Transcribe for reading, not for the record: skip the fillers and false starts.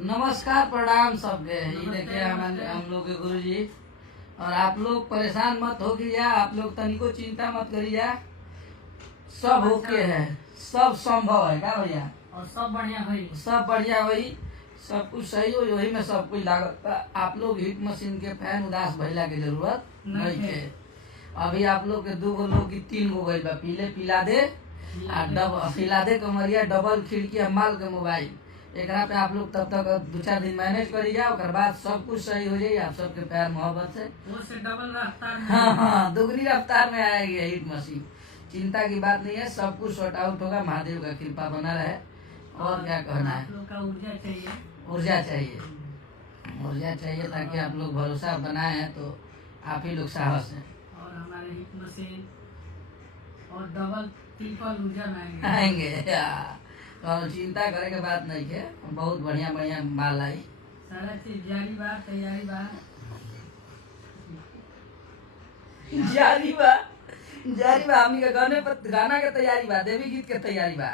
नमस्कार प्रणाम सबके। ये देखिए हम लोग के गुरु जी। और आप लोग परेशान मत हो कीजिए, आप लोग तनिको चिंता मत करिए, सब ओके है, सब संभव है का भैया, और सब बढ़िया हुई, सब बढ़िया हुई, सब कुछ सही हो, वही में सब कुछ लागत। आप लोग हीट मशीन के फैन उदास भइला के जरूरत नहीं है। अभी आप लोग के 2 गो लोग की 3 गो गइल बा, पिला दे पिला दे कमरिया डबल खिड़की माल के मोबाइल एकरा पे आप लोग तब तक 2-4 दिन मैनेज करी जाओ, ओकर बाद सब कुछ सही हो जाए। आप सबके प्यार मोहब्बत से वो से डबल रफ्तार में, हाँ दुगनी रफ्तार में आएगी हीट मशीन। चिंता की बात नहीं है, सब कुछ सॉर्ट आउट होगा। महादेव का कृपा बना रहे। और क्या कहना है, आप लोग का ऊर्जा चाहिए, ऊर्जा चाहिए, ऊर्जा चाहिए ताकि आप लोग भरोसा बनाए हैं तो आप ही लोग साहस हैं। और हमारे हिट मशीन और डबल ट्रिपल ऊर्जा में आएंगे तो चिंता करे के बात नहीं है। बहुत बढ़िया बढ़िया माल आई, सारा चीज जारी बा, तैयारी बा, जारी बा हमनी के गाना के तैयारी बा, देवी गीत के तैयारी बा।